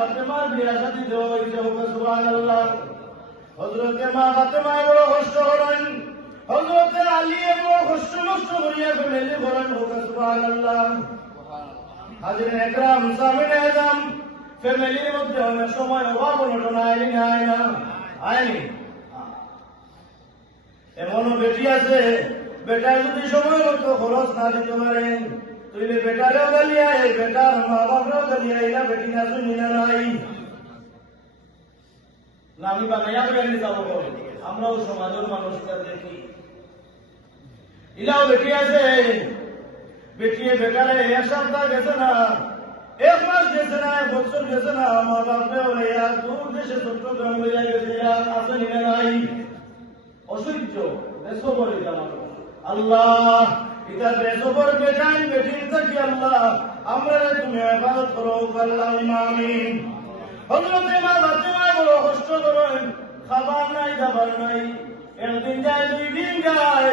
ফাতেমার বিয়া শাদী দেওয়া হয়েছে, সুবহানাল্লাহ। হযরতে মা ফাতেমা বড় কষ্ট করেন, হযরতে আলী বড় কষ্ট নষ্ট করিয়া ফেলে বলেন, সুবহানাল্লাহ। হাজির একরাম, সামিনে আজম, ফ্যামিলির মধ্যে অনেক সময় অভাব অনটন আয়নি না আয়নি। এমনও বেটি আছে, বেটায় যদি সময় মতো খরচ না দিতে পারে, তুইলে বেটারেও গালিয়ায়, বেটার মা বাপরেও গালিয়ায়, এরা বেটি না শুনি না নাই না। আমি বানাইয়া বেড়ে যাবো, আমরাও সমাজের মানুষটা দেখি, ইলাও বেটি আছে, বেটিয়ে বেটারে এক সপ্তাহ গেছে না, এক মাস গেছে না, এক বছর গেছে না, মা বাপরে ওরে দূর দেশে চট্টগ্রাম হইয়া গেছে, আছে নিয়ে নাই, অসহ্য বেসবর। আল্লাহ এটা বেসবর বেটাই বেটির থাকি আল্লাহ আমরা তুমি হেফাজত করো, আল্লাহ আমিন। হযরতে মা ফাতেমা বড় কষ্ট করেন, খাবার নাই দাবার নাই, একদিন যায় দুই দিন যায়।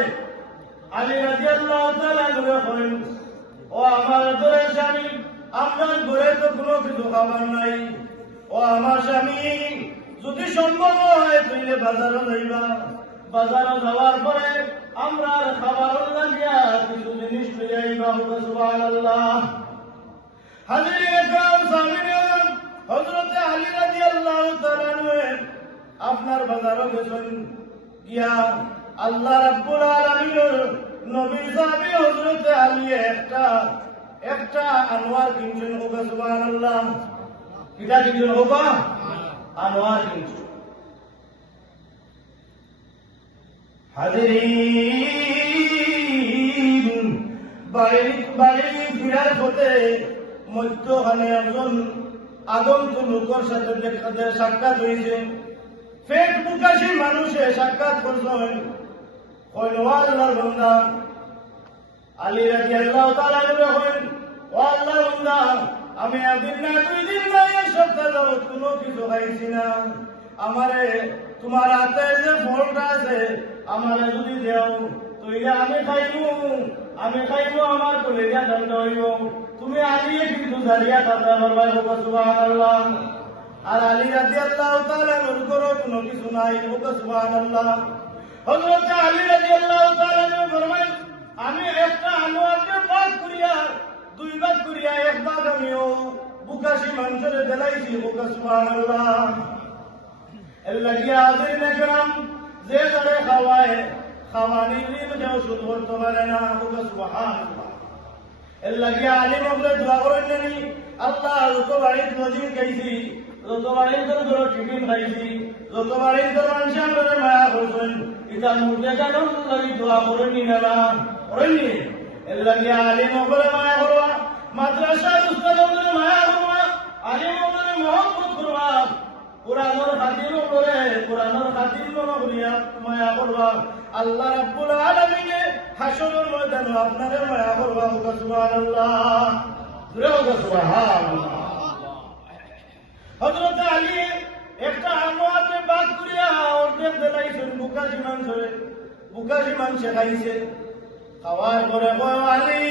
আলী রাদিয়াল্লাহু তাআলা বলেন, ও আমার দরের স্বামী, আপনার ঘরে তো কোনো কিছু খাবার নাই, ও আমার স্বামী যদি সম্ভব হয় তাহলে বাজারে যাইবা, বাজারে যাওয়ার পরে আমরা খাবার লাগিয়া কিছু জিনিস লইয়া আইবা, সুবহানাল্লাহ। হাজির একরাম, সামিনে হযরতে আলী রাদিয়াল্লাহু তাআলা আপনার বাজারে গেছেন, গিয়া আল্লাহ রাব্বুল আলামিনের নবী সাহাবী হযরতে আলী একটা আনোয়ার কিনছেন, সুবহানাল্লাহ। কিটা কিনছেন? আনোয়ার কিনছেন। হাজিরিন, বাড়ি ফিরার পথে মধ্যখানে একজন আগন্তুক লোকের সাথে সাক্ষাৎ হয়েছে। ফেক মুখাশি মানুষে সাক্ষাৎ করছেন, আল্লাহর বান্দা। আলী রাদিয়াল্লাহু তাআলা বলেন, ও আল্লাহর বান্দা, আমি একদিন না দুই দিন না এক সপ্তাহ যাবত কোনো কিছু খাইছি না, আমারে তোমার হাতে যে ফলটা আছে আমারে যদি দেও তইলে আমি খাইবো, আমার কলেজা ঠান্ডা হইব। তুমি আলিয়ে কিন্তু দাঁড়িয়ে কথা বলবাই, সুবহানাল্লাহ। আর আলী রাদিয়াল্লাহু তাআলা করো কোনো কিছু নাই, সুবহানাল্লাহ। হযরত আলী রাদিয়াল্লাহু তাআলা ফরমায়, আমি একটা আনোয়ারকে ভাগ করিয়া দুই ভাগ করিয়া এক ভাগ আমিও বুকাশি মানুষের দেলাইছি, সুবহানাল্লাহ। এর লাগিয়া হাজিরিন একরাম, যে যারে খাওয়ায় খাওয়ানি কেউ শুধু করতে পারে না, সুবহানাল্লাহ। এর লাগিয়া আলী মহলে দোয়া করেন জানি, আল্লাহ যত বাড়ির নজির খাইছি, যত বাড়ির তোর টিফিন খাইছি, যত বাড়ির তোর মানুষের আমরা মায়া করছেন, এটা মুর্দে কেন লাগি দোয়া করেনি না করেননি। এর লাগিয়া আলী মহলে মায়া করবা, মাদ্রাসার উস্তাদের মায়া করবা, আলী মহলে মহব্বত করবা, কোরআনের খাতির করে কোরআনের খাতির করিয়া মায়া করবা। আল্লাহ রাব্বুল আলামিনে হাসরের ময়দানে আপনাদের মায়া করবা, সুবহানাল্লাহ। সুবহানাল্লাহ। হযরত আলী একটা আনোয়ারকে ভাগ করিয়া অর্ধেক দিলাইছেন, বুকাশি মানুষে খাইছে। খাওয়ার পরে আলী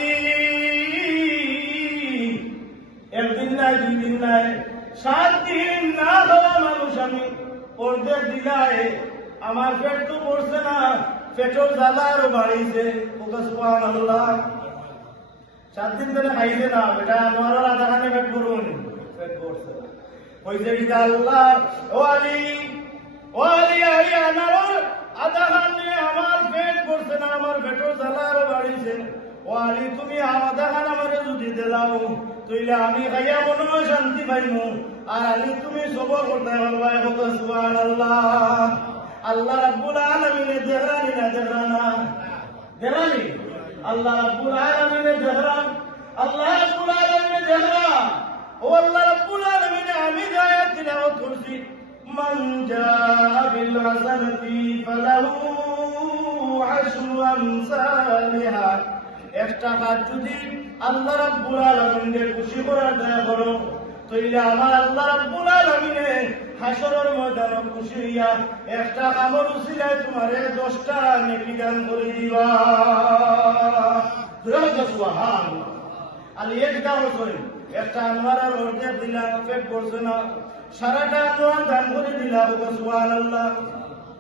একদিন নাই দুই দিন নাই 7 দিন না খাওয়া মানুষ আমি, অর্ধেক দিলাই আমার পেট তো পড়ছে না, পেটের জ্বালা আরো বাড়িছে, সুবহানাল্লাহ। 7 দিন ধরে খাইছে না, বেটা আমার আধাখানি পেট পড়ুন, পেট পড়ছে না, হয়েছে কি আল্লাহ, ও আলী আমার আধাখানি আমার পেট পড়ছে না, আমার পেটের জ্বালা আরো বাড়িছে, ও আলী তুমি আধাখান আমাকে যদি দিলাও তইলে আমি খাইয়া মনে হয় শান্তি পাইমু, আর আলী তুমি সবর করতে পারবা, সুবহানাল্লাহ। আল্লাহ রাব্বুল আলামিনে দেহরানি না দেহরানি, আল্লাহ রাব্বুল আলামিনে দেহরান, আল্লাহ রাব্বুল আলামিনে দেহরা, ও আল্লাহ রাব্বুল আলামিনে আমি আয়াত তিলাওয়াত করছি, মান জাআ বিল হাসানাতি ফালাহু আশরু আমসালিহা। একটা কাজ যদি আল্লাহ রাব্বুল আলামিনকে খুশি করার দয়া করো, তইলে আমার আল্লাহ রাব্বুল আলামিনে হাসরের ময়দানে খুশি হইয়া একটা আমল উসিলায় তোমারে 10টা নেকি দান করে দিবা, সুবহানাল্লাহ। আলি একটা বছর একটা আনোয়ার আর অর্ধেক দিলাম, পেট পড়ছে না, সারাটা আনোয়ার দান করে দিলাম। সুবহানাল্লাহ।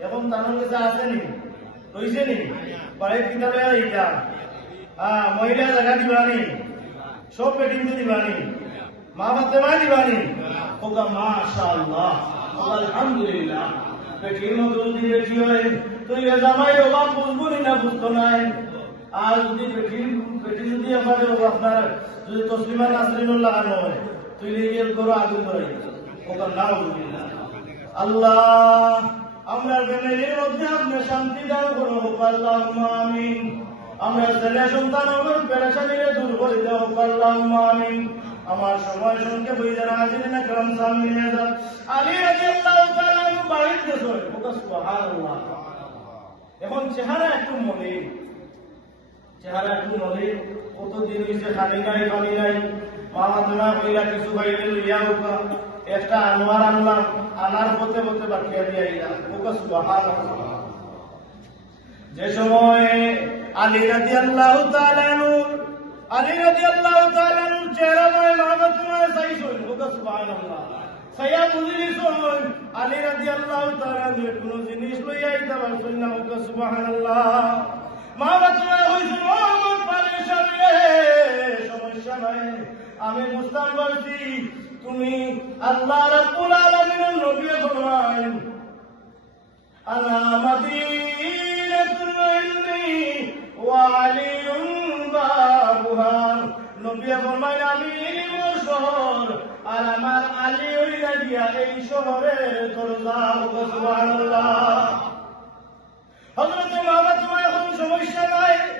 এখন তার কাছে আছে নি, হইছে নি, বাড়ির কিতাবে এইটা মহিলা জায়গা দিবানি, সব পেটিং দিবানি, মা ফাতেমা দিবানি। ওগা মাশাআল্লাহ, আলহামদুলিল্লাহ। পেটির মতো যদি বেশি হয় তুই জামাই অভাব বুঝবনি না, বুঝতো নাই। আর যদি পেটি যদি আমাদের আপনার যদি তসলিমা নাসরিনুল লাগানো হয়, তুই নিজের করো আগুন ধরে ওগা না। আল্লাহ আমরা ফ্যামিলির মধ্যে আপনি শান্তি দান করো, আল্লাহুম্মা আমিন। আমরা ছেলে সন্তান আমার পেরেশানিরে দূর করে দাও, আল্লাহুম্মা আমিন। আমার সময় সঙ্গে বই যারা হাজির না কারণ সামনে নিয়ে যাও। আলী রাদিয়াল্লাহু তাআলা বাড়িতে গেছে, সুবহানাল্লাহ। এখন চেহারা একটু মলিন, চেহারা একটু মলিন। কত দিন হয়েছে খালি নাই, খালি নাই। মামা তোমার কইলা কিছু বাইরে লইয়া উঠা, একটা আনোয়ার আনলাম, আনার পথে পথে বাকিয়া দিয়ে আইলাম। সুবহানাল্লাহ। যে সময় আলী রাদিয়াল্লাহু তাআলা চেহারা নয় মামা তোমার চাইছেন, সুবহানাল্লাহ। সাইয়া বুঝিয়েছেন আলী রাদিয়াল্লাহু তাআলা কোন জিনিস লইয়া আইতে পারছেন না, সুবহানাল্লাহ। মামা তোমার হইছেন আমার পারেশান রে, সমস্যা নাই, আমি বুঝতাম পারছি তুমি আল্লাহ রাব্বুল আলামিনের নবী। ফরমান আনা মাদিনাতুল ইলমি ওয়া আলিয়ুন বাবুহা। নবী ফরমান আমি ইলমের শহর আর আমার আলী হইয়া গিয়া এই শহরের দরজা। সুবহানাল্লাহ।